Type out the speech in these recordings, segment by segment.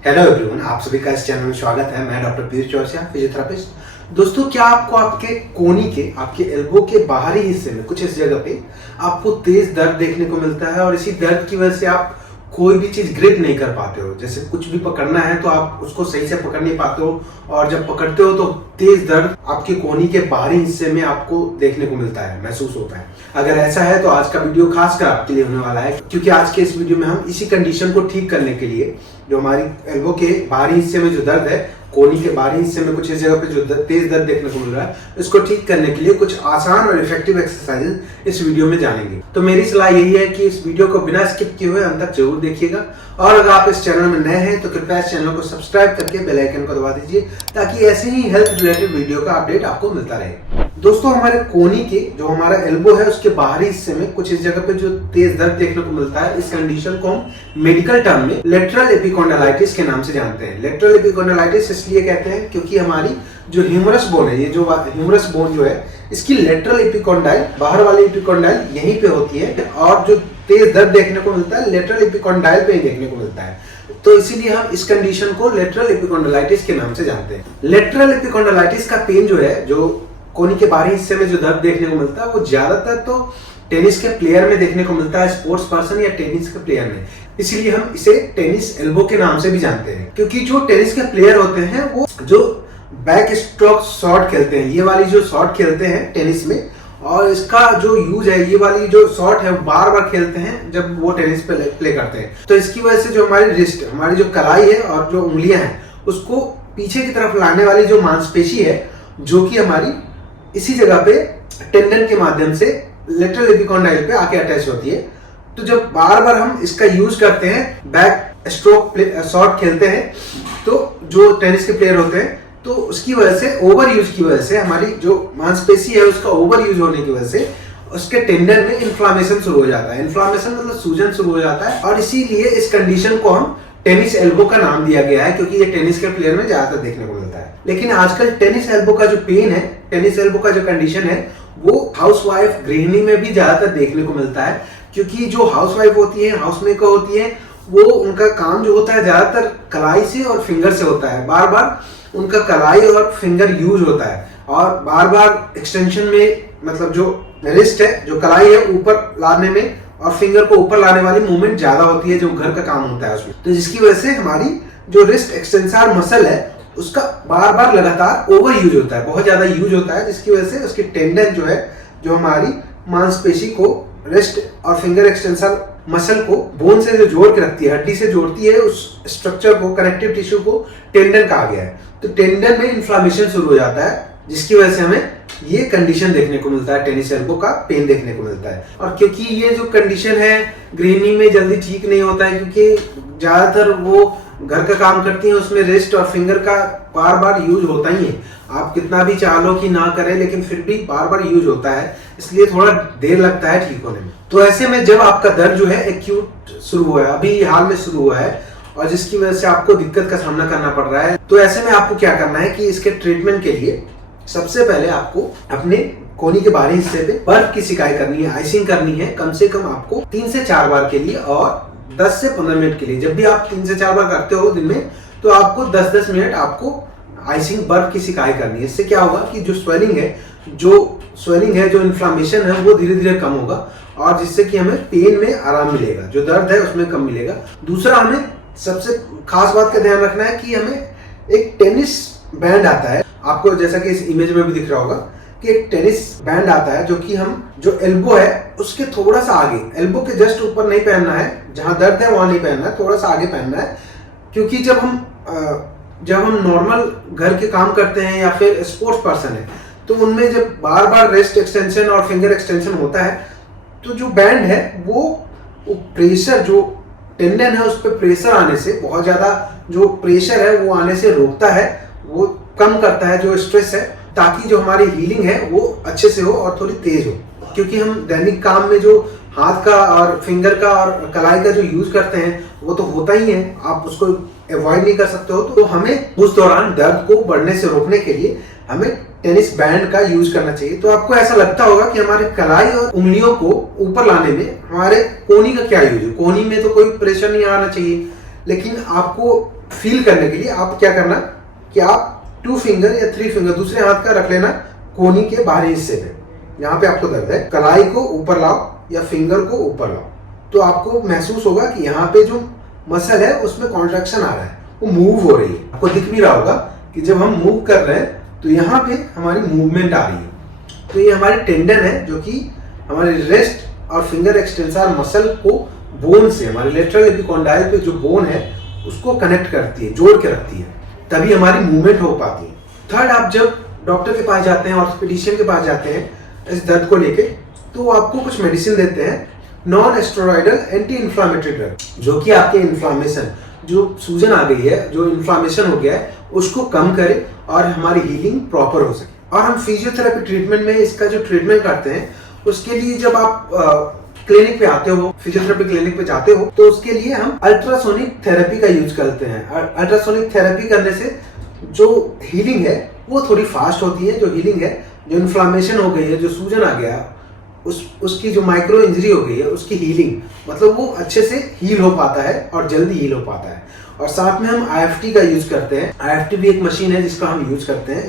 Hello everyone, आप सभी का इस चैनल में स्वागत है। मैं डॉक्टर पीयूष चौरसिया, फिजियोथेरेपिस्ट। दोस्तों, क्या आपको आपके कोहनी के, आपके एल्बो के बाहरी हिस्से में कुछ इस जगह पे आपको तेज दर्द देखने को मिलता है और इसी दर्द की वजह से आप कोई भी चीज ग्रिप नहीं कर पाते हो। जैसे कुछ भी पकड़ना है तो आप उसको सही से पकड़ नहीं पाते हो और जब पकड़ते हो तो तेज दर्द आपके कोहनी के बाहरी हिस्से में आपको देखने को मिलता है, महसूस होता है। अगर ऐसा है तो आज का वीडियो खासकर आपके लिए होने वाला है, क्योंकि आज के इस वीडियो में हम इसी कंडीशन को ठीक करने के लिए, जो हमारी एल्बो के बाहरी हिस्से में जो दर्द है, कोहनी के बाहरी हिस्से में कुछ इस जगह पे जो तेज दर्द देखने को मिल रहा है, इसको ठीक करने के लिए कुछ आसान और इफेक्टिव एक्सरसाइज इस वीडियो में जानेंगे। तो मेरी सलाह यही है कि इस वीडियो को बिना स्किप किए हुए अंत तक जरूर देखिएगा और अगर आप इस चैनल में नए हैं तो कृपया इस चैनल को सब्सक्राइब करके बेल आइकन को दबा दीजिए ताकि ऐसे ही हेल्थ रिलेटेड वीडियो का अपडेट आपको मिलता रहे। दोस्तों, हमारे कोहनी के जो हमारा एल्बो है उसके बाहरी हिस्से में कुछ इस जगह पे जो तेज दर्द देखने को मिलता है, इस कंडीशन को हम मेडिकल टर्म में लेटरल एपिकॉन्डाइलाइटिस के नाम से जानते हैं। लेटरल एपिकॉन्डाइलाइटिस इसलिए कहते हैं क्योंकि हमारी जो ह्यूमरस बोन है, ये जो ह्यूमरस बोन जो है, इसकी लेटरल एपिकॉन्डाइल, बाहर वाली एपिकॉन्डाइल यहीं पे होती है और जो तेज दर्द देखने को मिलता है लेटरल एपिकॉन्डाइल पे ही देखने को मिलता है। तो इसीलिए हम इस कंडीशन को लेटरल एपिकॉन्डाइलाइटिस के नाम से जानते हैं। लेटरल एपिकॉन्डाइलाइटिस का पेन जो है, जो कोहनी के बाहरी हिस्से में जो दर्द देखने को मिलता है, वो ज्यादातर तो टेनिस के प्लेयर में देखने को मिलता है, स्पोर्ट्स पर्सन या टेनिस के प्लेयर में। इसीलिए हम इसे टेनिस एल्बो के नाम से भी जानते हैं, क्योंकि जो टेनिस के प्लेयर होते हैं वो जो बैक स्ट्रोक शॉट खेलते हैं, ये वाली जो शॉट खेलते हैं टेनिस में, और इसका जो यूज है, ये वाली जो शॉट है, बार बार खेलते हैं जब वो टेनिस पे प्ले करते हैं। तो इसकी वजह से जो हमारी रिस्ट, हमारी जो कलाई है और जो उंगलियां हैं, उसको पीछे की तरफ लाने वाली जो मांसपेशी है, जो कि हमारी इसी जगह पे टेंडन के माध्यम से लेटरल एपिकॉन्डाइल पे आके अटैच होती है। तो जब बार बार हम इसका यूज करते हैं, बैक स्ट्रोक शॉट खेलते हैं, तो जो टेनिस के प्लेयर होते हैं, तो उसकी वजह से, ओवर यूज की वजह से, हमारी जो मांसपेशी है उसका ओवर यूज होने की वजह से उसके टेंडन में इन्फ्लामेशन शुरू हो जाता है। इन्फ्लामेशन मतलब सूजन शुरू हो जाता है और इसीलिए इस कंडीशन को हम टेनिस एल्बो का नाम दिया गया है, क्योंकि ये टेनिस के प्लेयर में ज्यादातर देखने को मिलता है। लेकिन आजकल टेनिस एल्बो का जो पेन है, टेनिस एल्बो का जो कंडीशन है, वो हाउसवाइफ, गृहिणी में भी ज्यादातर देखने को मिलता है, क्योंकि जो हाउसवाइफ होती है, हाउस मेकर होती है, वो उनका काम जो होता है ज्यादातर कलाई से और फिंगर से होता है। बार बार उनका कलाई और फिंगर यूज होता है और बार बार एक्सटेंशन में, मतलब जो रिस्ट है, जो कलाई है, ऊपर लाने में और फिंगर को ऊपर लाने वाली मूवमेंट ज्यादा होती है, जो घर का काम होता है उसमें। तो जिसकी वजह से हमारी जो रिस्ट एक्सटेंसर मसल है, उसका बार बार लगातार ओवर यूज होता है, बहुत ज्यादा यूज होता है, जिसकी वजह से उसकी टेंडन जो है, जो हमारी मांसपेशी को, रिस्ट और फिंगर एक्सटेंसर मसल को बोन से जो जोड़ के रखती है, हड्डी से जोड़ती है, उस स्ट्रक्चर को, कनेक्टिव टिश्यू को टेंडन कहा गया है। तो टेंडन में इन्फ्लामेशन शुरू हो जाता है, जिसकी वजह से हमें ये कंडीशन देखने को मिलता है, टेनिस एल्बो का पेन देखने को मिलता है। और क्योंकि ये जो कंडीशन है गृहिणी में जल्दी ठीक नहीं होता है, क्योंकि ज्यादातर वो घर का काम करती है, उसमें रिस्ट और फिंगर का बार बार यूज होता ही है। आप कितना भी चाह लो कि ना करें, लेकिन फिर भी बार बार यूज होता है, इसलिए थोड़ा देर लगता है ठीक होने में। तो ऐसे में जब आपका दर्द जो है एक्यूट शुरू हुआ है, अभी हाल में शुरू हुआ है, और जिसकी वजह से आपको दिक्कत का सामना करना पड़ रहा है, तो ऐसे में आपको क्या करना है कि इसके ट्रीटमेंट के लिए सबसे पहले आपको अपने कोहनी के बाहरी हिस्से पे बर्फ की सिकाई करनी है, आइसिंग करनी है, कम से कम आपको 3 से 4 बार के लिए और 10 से 15 मिनट के लिए। जब भी आप 3 से 4 बार करते हो दिन में, तो आपको 10-10 मिनट आपको आइसिंग, बर्फ की सिकाई करनी है। इससे क्या होगा कि जो स्वेलिंग है, जो इन्फ्लामेशन है, वो धीरे धीरे कम होगा और जिससे कि हमें पेन में आराम मिलेगा, जो दर्द है उसमें कम मिलेगा। दूसरा, हमें सबसे खास बात का ध्यान रखना है कि हमें एक टेनिस बैंड आता है, आपको जैसा कि इस इमेज में भी दिख रहा होगा कि एक टेनिस बैंड आता है, जो कि हम, जो एल्बो है उसके थोड़ा सा आगे, एल्बो के जस्ट ऊपर नहीं पहनना है, जहां दर्द है वहां नहीं पहनना है, थोड़ा सा आगे पहनना है। क्योंकि जब हम नॉर्मल घर के काम करते हैं या फिर स्पोर्ट्स पर्सन है, तो उनमें जब बार बार रिस्ट एक्सटेंशन और फिंगर एक्सटेंशन होता है, तो जो बैंड है वो प्रेशर, जो टेंडन है उस पर प्रेशर आने से, बहुत ज्यादा जो प्रेशर है वो आने से रोकता है, वो कम करता है जो स्ट्रेस है, ताकि जो हमारी हीलिंग है वो अच्छे से हो और थोड़ी तेज हो। क्योंकि हम दैनिक काम में जो हाथ का और फिंगर का और कलाई का जो यूज करते हैं, वो तो होता ही है, आप उसको अवॉइड नहीं कर सकते हो। तो हमें उस दौरान दर्द को बढ़ने से रोकने के लिए हमें टेनिस बैंड का यूज करना चाहिए। तो आपको ऐसा लगता होगा कि हमारे कलाई और उंगलियों को ऊपर लाने में हमारे कोहनी का क्या यूज है, कोहनी में तो कोई प्रेशर नहीं आना चाहिए, लेकिन आपको फील करने के लिए आप क्या करना कि आप 2 फिंगर या 3 फिंगर दूसरे हाथ का रख लेना कोहनी के बाहरी हिस्से में। यहाँ पे आपको दर्द है, कलाई को ऊपर लाओ या फिंगर को ऊपर लाओ, तो आपको महसूस होगा कि यहाँ पे जो मसल है उसमें कॉन्ट्रैक्शन आ रहा है, वो मूव हो रही है। आपको दिख भी रहा होगा कि जब हम मूव कर रहे हैं तो यहाँ पे हमारी मूवमेंट आ रही है। तो ये हमारी टेंडन है जो कि हमारे रिस्ट और फिंगर एक्सटेंसर मसल को बोन से, हमारे लेटरल एपिकॉन्डाइल पे जो बोन है उसको कनेक्ट करती है, जोड़ के रखती है, तभी हमारी मूवमेंट हो पाती है। थर्ड, आप जब डॉक्टर के पास जाते हैं, ऑर्थोपेडिशियन के पास जाते हैं इस दर्द को लेके, तो वो आपको कुछ मेडिसिन देते हैं, non steroidal anti inflammatory drug, जो कि आपके इन्फ्लामेशन, जो सूजन आ गई है, जो इन्फ्लामेशन हो गया है, उसको कम करे और हमारी हीलिंग प्रॉपर हो सके। और हम फिजियोथेरेपी ट्रीटमेंट में इसका जो ट्रीटमेंट करते हैं, उसके लिए जब आप क्लिनिक पे आते हो, फिजियोथेरेपी क्लिनिक पे जाते हो, तो उसके लिए हम अल्ट्रासोनिक थेरेपी का यूज करते हैं। अल्ट्रासोनिक थेरेपी करने से जो हीलिंग है वो थोड़ी फास्ट होती है। जो हीलिंग है, जो इन्फ्लामेशन हो गई है, जो सूजन आ गया, उसकी जो माइक्रो इंजरी हो गई है, उसकी हीलिंग, मतलब वो अच्छे से हील हो पाता है और जल्दी हील हो पाता है। और साथ में हम IFT का यूज करते हैं। IFT भी एक मशीन है जिसका हम यूज करते हैं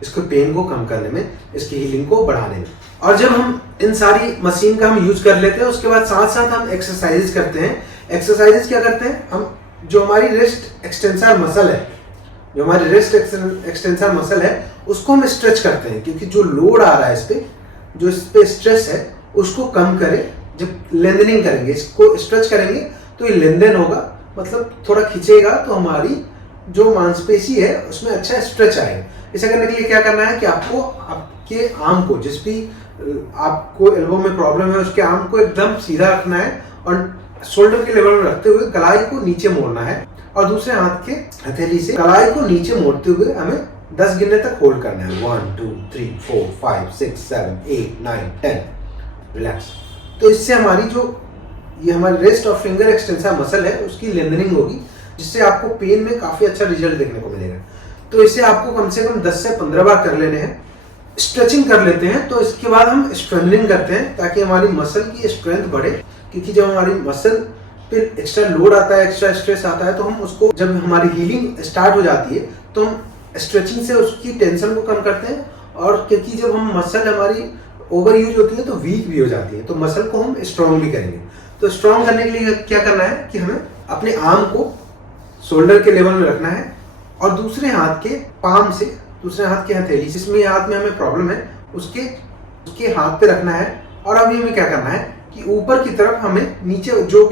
इसके पेन को कम करने में, इसकी हीलिंग को बढ़ाने में। और जब हम इन सारी मशीन का हम यूज कर लेते हैं, उसके बाद साथ साथ हम एक्सरसाइज करते हैं। एक्सरसाइज क्या करते हैं हम, जो हमारी रिस्ट एक्सटेंसर मसल है, जो हमारी रिस्ट एक्सटेंसर मसल है, उसको हम स्ट्रेच करते हैं, क्योंकि जो लोड आ रहा है इस पे, जो इस पे स्ट्रेस है, उसको कम करें। जब लेंथनिंग करेंगे, इसको स्ट्रेच करेंगे तो ये लेंथन होगा, मतलब थोड़ा खींचेगा तो हमारी जो मांसपेशी है उसमें अच्छा स्ट्रेच आएगा। इसे करने के लिए क्या करना है कि आपको आपके आर्म को, जिस भी आपको एल्बो में प्रॉब्लम है, उसके आर्म को एकदम सीधा रखना है और शोल्डर के लेवल में रखते हुए कलाई को नीचे मोड़ना है, और दूसरे हाथ के हथेली से कलाई को नीचे मोड़ते हुए हमें 10 गिनने तक होल्ड करना है। 1 2 3 4 5 6 7 8 9 10, रिलैक्स। तो इससे हमारी जो ये हमारी रिस्ट और फिंगर एक्सटेंसर मसल है उसकी लेंथनिंग होगी, जिससे आपको पेन में काफी अच्छा रिजल्ट देखने को मिलेगा। तो इसे आपको कम से कम 10 से 15 बार कर लेने हैं। स्ट्रेचिंग कर लेते हैं, तो इसके बाद हम स्ट्रेंथनिंग करते हैं ताकि हमारी मसल की स्ट्रेंथ बढ़े। क्योंकि जब हमारी मसल पे एक्स्ट्रा लोड आता है, एक्स्ट्रा स्ट्रेस आता है, तो हम उसको, जब हमारी हीलिंग स्टार्ट हो जाती है तो हम स्ट्रेचिंग से उसकी टेंशन को कम करते हैं। और क्योंकि जब हम मसल हमारी ओवर यूज होती है तो वीक भी हो जाती है, तो मसल को हम स्ट्रॉन्ग भी करेंगे। तो स्ट्रॉन्ग करने के लिए क्या करना है कि हमें अपने आर्म को शोल्डर के लेवल में रखना है और दूसरे हाथ के पाम से, दूसरे हाथ के हथेली, जिसमें हाथ में हमें प्रॉब्लम है, उसके हाथ पे रखना है। और अभी हमें क्या करना है कि ऊपर की तरफ हमें नीचे जो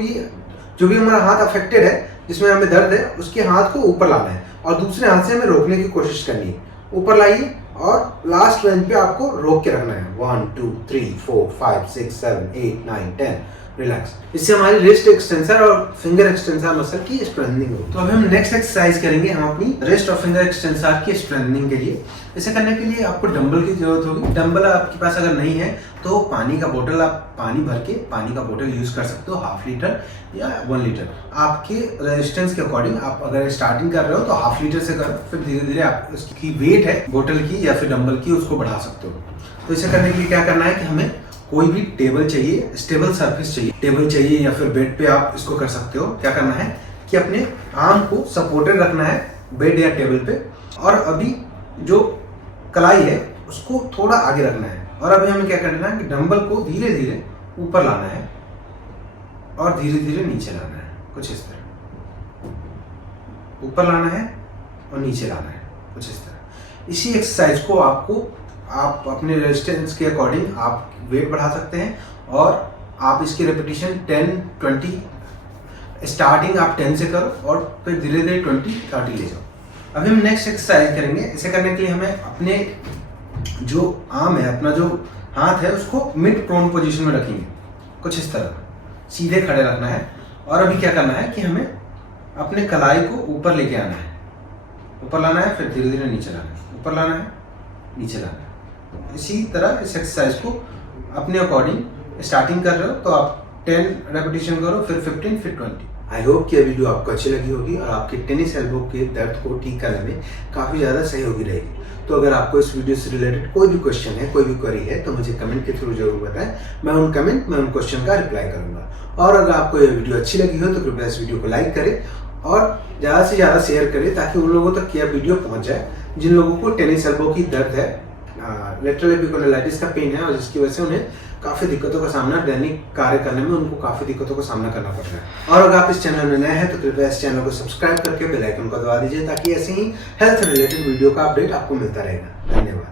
भी हमारा हाथ अफेक्टेड है, जिसमें हमें दर्द है, उसके हाथ को ऊपर लाना है और दूसरे हाथ से हमें रोकने की कोशिश करनी है। ऊपर लाइए और लास्ट रेंज पे आपको रोक के रखना है। 1 2 3 4 5 6 7 8 9 10, रिलैक्स। इससे हमारी रिस्ट एक्सटेंसर और फिंगर एक्सटेंसर मसल की स्ट्रेंथनिंग होगी। तो अभी हम नेक्स्ट एक्सरसाइज करेंगे हम अपनी रिस्ट और फिंगर एक्सटेंसर की स्ट्रेंथनिंग के लिए। इसे करने के लिए आपको डंबल की जरूरत होगी। डंबल आपके पास अगर नहीं है तो पानी का बोतल, आप पानी भर के पानी का बोतल यूज कर सकते हो, 1/2 लीटर या 1 लीटर, आपके रेजिस्टेंस के अकॉर्डिंग। आप अगर स्टार्टिंग कर रहे हो तो 1/2 लीटर से करो, फिर धीरे धीरे आप उसकी वेट है बोतल की या फिर डंबल की, उसको बढ़ा सकते हो। तो इसे करने के लिए क्या करना है कि हमें कोई भी टेबल चाहिए, स्टेबल सरफेस चाहिए, टेबल चाहिए या फिर बेड पे आप इसको कर सकते हो। क्या करना है कि अपने आर्म को सपोर्टेड रखना है बेड या टेबल पे, और अभी जो कलाई है उसको थोड़ा आगे रखना है। और अभी हमें क्या करना है कि डंबल को धीरे धीरे ऊपर लाना है और धीरे धीरे नीचे लाना है, कुछ इस तरह। ऊपर लाना है और नीचे लाना है, कुछ इस तरह। इसी एक्सरसाइज को आप अपने रेजिस्टेंस के अकॉर्डिंग आप वेट बढ़ा सकते हैं, और आप इसकी रेपिटेशन 10 20, स्टार्टिंग आप 10 से करो और फिर धीरे धीरे 20 30 ले जाओ। अभी हम नेक्स्ट एक्सरसाइज करेंगे। इसे करने के लिए हमें अपने जो आर्म है, अपना जो हाथ है, उसको मिड प्रोन पोजीशन में रखेंगे, कुछ इस तरह सीधे खड़े रखना है। और अभी क्या करना है कि हमें अपने कलाई को ऊपर लेके आना है, ऊपर लाना है, फिर धीरे धीरे नीचे लाना है, ऊपर लाना है, नीचे लाना है। इसी तरह इस एक्सरसाइज को अपने अकॉर्डिंग स्टार्टिंग कर रहे हो तो आप 10 रेपिटेशन करो, फिर 15, फिर 20। आई होप कि यह वीडियो आपको अच्छी लगी होगी और आपके टेनिस एल्बो के दर्द को ठीक करने में काफ़ी ज़्यादा सहयोगी रहेगी। तो अगर आपको इस वीडियो से रिलेटेड कोई भी क्वेश्चन है, कोई भी क्वेरी है, तो मुझे कमेंट के थ्रू जरूर बताएं। मैं उन क्वेश्चन का रिप्लाई करूंगा। और अगर आपको यह वीडियो अच्छी लगी हो तो कृपया इस वीडियो को लाइक करें और ज़्यादा से ज़्यादा शेयर करें ताकि उन लोगों तक यह वीडियो पहुंच जाए जिन लोगों को टेनिस एल्बो की दर्द है, लेटरल एपिकोंडाइलिटिस का पेन है और जिसकी वजह से उन्हें काफ़ी दिक्कतों का सामना, दैनिक कार्य करने में उनको काफ़ी दिक्कतों का सामना करना पड़ रहा है। और अगर आप इस चैनल में नए हैं तो कृपया इस चैनल को सब्सक्राइब करके बेल आइकन को दबा दीजिए ताकि ऐसे ही हेल्थ रिलेटेड वीडियो का अपडेट आपको मिलता रहेगा। धन्यवाद।